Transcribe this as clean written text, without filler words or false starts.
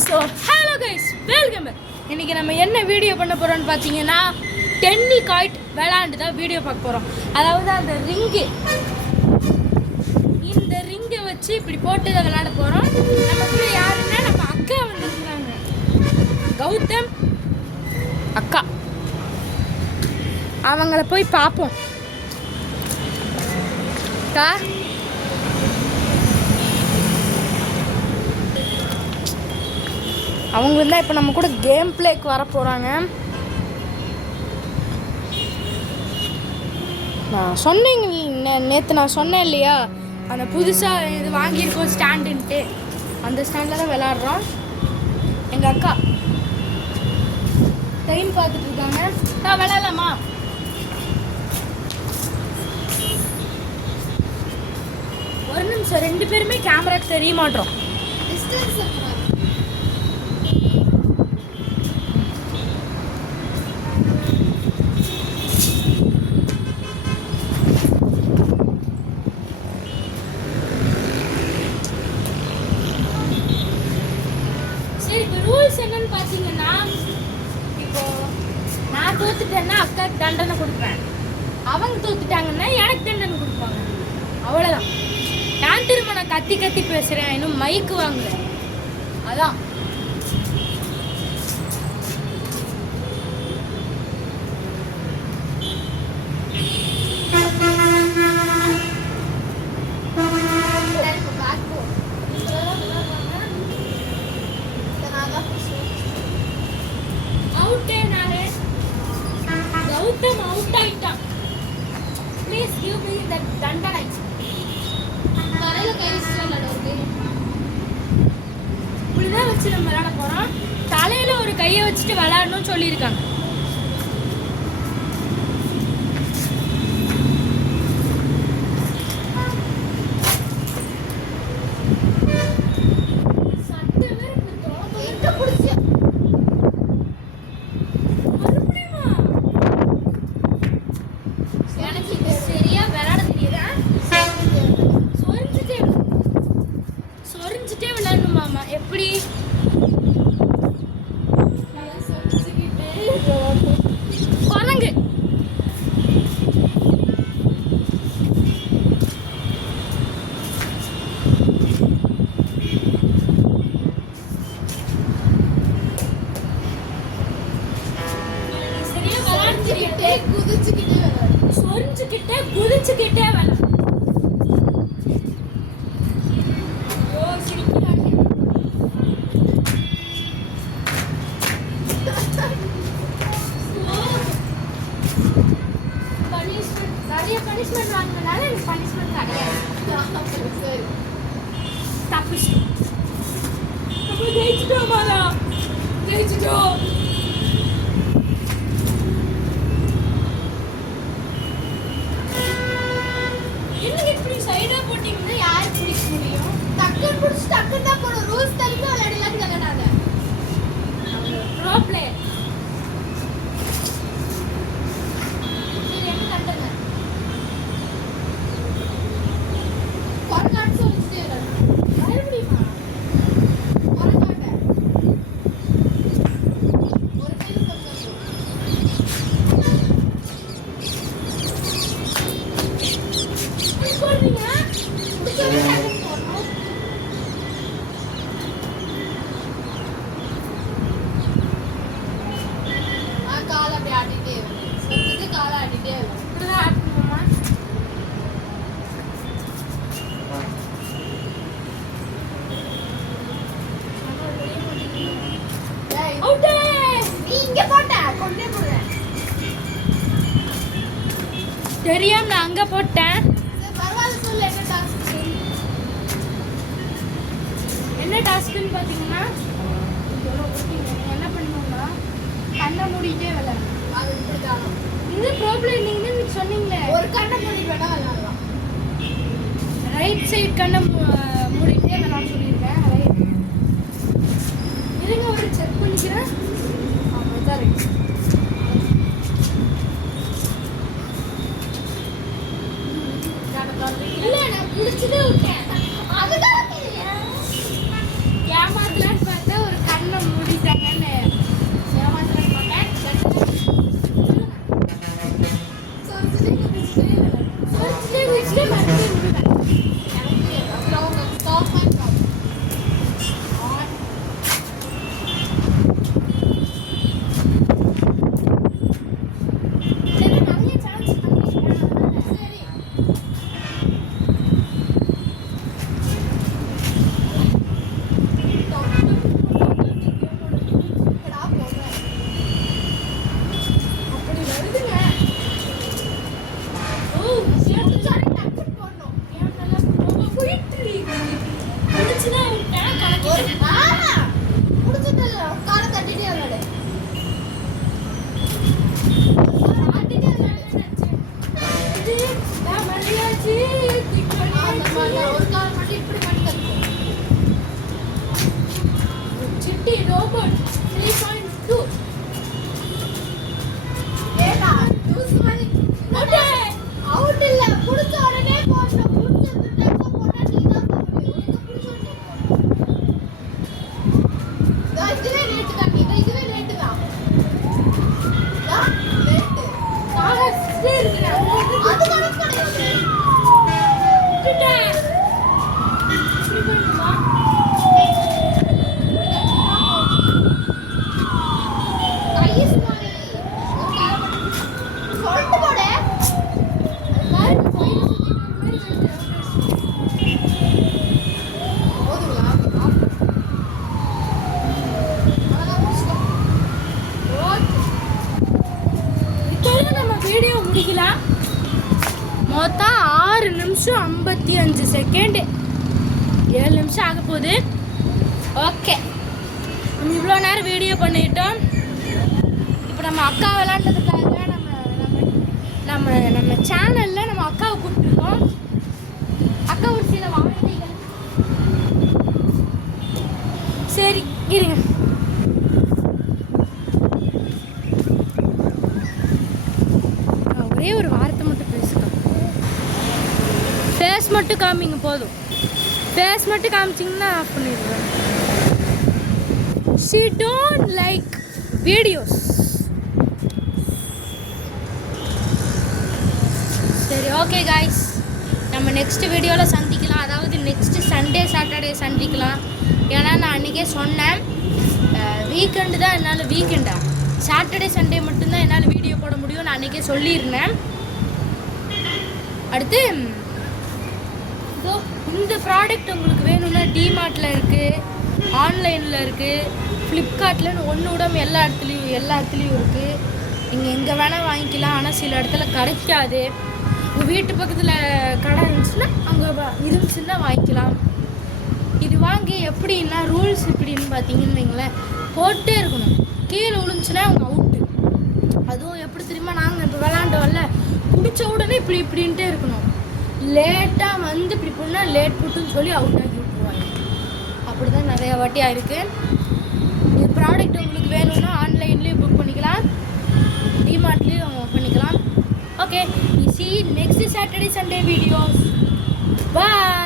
So hello guys, welcome. இன்றைக்கி நம்ம என்ன வீடியோ பண்ண போகிறோம்னு பார்த்தீங்கன்னா டென்னி காய்ட் விளையாண்டு தான் வீடியோ பார்க்க போகிறோம். அதாவது அந்த இந்த ரிங்கை வச்சு இப்படி போட்டு தான் விளையாட போகிறோம். நம்ம கூட யாருன்னா நம்ம அக்கா வந்துருக்குறாங்க, கௌதம் அக்கா. அவங்கள போய் பார்ப்போம். அக்கா, அவங்க தான் இப்போ நம்ம கூட கேம் பிளேக்கு வர போகிறாங்க. நான் சொன்னீங்க நேற்று, நான் சொன்னேன் இல்லையா, அந்த புதுசாக இது வாங்கியிருக்கோம் ஸ்டாண்டுன்ட்டு, அந்த ஸ்டாண்டில் தான் விளாட்றோம். எங்கள் அக்கா டைம் பார்த்துட்டு இருக்காங்க. நான் விளாட்லாமா? ஒரு நிமிஷம், ரெண்டு பேருமே கேமராக்கு தெரிய மாட்டோம். ரூல்ஸ் என்னன்னு பார்த்தீங்கன்னா, இப்போ நான் தோத்துட்டேன்னா அக்காவுக்கு தண்டனை கொடுப்பேன், அவங்க தோத்துட்டாங்கன்னா எனக்கு தண்டனை கொடுப்பாங்க. அவ்வளோதான். நான் திரும்ப நான் கத்தி கத்தி பேசுகிறேன், இன்னும் மைக்கு வாங்கல, அதான். கௌதம் அவுட் ஆயிட்டான். ப்ளீஸ் கிவ் மீ தி தண்டனை. தலையில கை வச்சு இப்படிதான் வச்சு நம்ம விளையாட போறோம். தலையில ஒரு கையை வச்சுட்டு விளையாடணும்னு சொல்லியிருக்காங்க. எப்படி குரங்கு சொரிஞ்சுக்கிட்டே குதிச்சுக்கிட்டே வேலை. நிறைய பனிஷ்மெண்ட் வாங்கினால எனக்கு பனிஷ்மெண்ட் கிடையாது. தப்பிச்சிட்டோம், நம்ம ஜெயிச்சிட்டோம். மாலா ஜெயிச்சிட்டோம். என்னங்க இப்படி சைடா போட்டீங்கன்னா யார் பிடிக்க முடியும்? டக்குன்னு பிடிச்சி டக்குன்னு தான் போகணும். ரூல்ஸ் தெரிஞ்சு விளையாடலான்னு கேட்கறாங்க. Bro player. தெரியாம நான் அங்க போட்டேன். என்ன டாஸ்க்னு பாத்தீங்கன்னா, என்ன பண்ணுவோம்னா கண்ணை மூடிட்டே விளையாடணும். இது ப்ராப்ளம் நீங்க சொன்னீங்களே, ஒரு கண்ணை மூடி வேணா விளையாடலாம். ரைட் சைடு கண்ணை மூடிட்டே விளையாட சொல்லியிருக்கேன். ரைட் இருங்க, ஒரு செக் பண்ணிக்கிறேன். ஆமாம் தான் ரைட். இல்லை, நான் பிடிச்சதே விட்டேன். அதுதான் ஏமாத்தலான்னு பார்த்தா ஒரு வீடியோ முடிக்கலாம். மொத்தம் 6 நிமிஷம் 55 செகண்ட், 7 நிமிஷம் ஆக போகுது. ஓகே, நம்ம இவ்வளோ நேரம் வீடியோ பண்ணிட்டோம். இப்போ நம்ம அக்கா விளாண்டதுக்காக நம்ம நம்ம சேனலில் நம்ம அக்காவை கூப்பிட்டுருக்கோம். அக்கா ஒரு சில வார்த்தைகள். சரி இருங்க. ஒரே ஒரு வார்த்தை மட்டும் பேசுகிறேன். ஃபேஸ் மட்டும் காமிங்க போதும். ஃபேஸ் மட்டும் காமிச்சிங்கன்னா ஆஃப் பண்ணிடுவேன். She don't like videos. சரி ஓகே காய்ஸ், நம்ம நெக்ஸ்ட் வீடியோவில் சந்திக்கலாம். அதாவது நெக்ஸ்ட் சண்டே சாட்டர்டே சந்திக்கலாம். ஏன்னா நான் அன்றைக்கே சொன்னேன், வீக்கெண்டு தான் என்னால், வீக்கெண்டா சாட்டர்டே சண்டே மட்டும்தான் என்னால் வீடியோ போட முடியும் நான் அன்றைக்கே சொல்லியிருந்தேன். அடுத்து இந்த ப்ராடக்ட் உங்களுக்கு வேணும்னா டிமார்ட்டில் இருக்குது, ஆன்லைனில் இருக்குது, ஃப்ளிப்கார்ட்லன்னு ஒன்று விடாம எல்லா இடத்துலையும் இருக்குது. நீங்கள் எங்கே வேணால் வாங்கிக்கலாம். ஆனால் சில இடத்துல கிடைக்காது. உங்கள் வீட்டு பக்கத்தில் கடை இருந்துச்சுன்னா அங்கே இருந்துச்சுன்னா வாங்கிக்கலாம். இது வாங்கி எப்படின்னா ரூல்ஸ் எப்படின்னு பார்த்தீங்கன்னு வைங்களேன், போட்டே இருக்கணும். கீழே விழுந்துச்சுன்னா அவங்க அவுட்டு. அதுவும் எப்படி தெரியுமா, நாங்கள் இப்போ விளாண்டோம்ல, பிடிச்ச உடனே இப்படின்ட்டே இருக்கணும். லேட்டாக வந்து இப்படி பண்ணால் லேட் புட்டுன்னு சொல்லி அவுட் ஆகி விட்டுருவாங்க. அப்படி தான் நிறையா வாட்டியாக இருக்குது. இது ப்ராடக்ட் உங்களுக்கு வேணும்னா ஆன்லைன்லேயும் புக் பண்ணிக்கலாம், டிமார்ட்லேயும் பண்ணிக்கலாம். Okay, see next Saturday Sunday videos. Bye.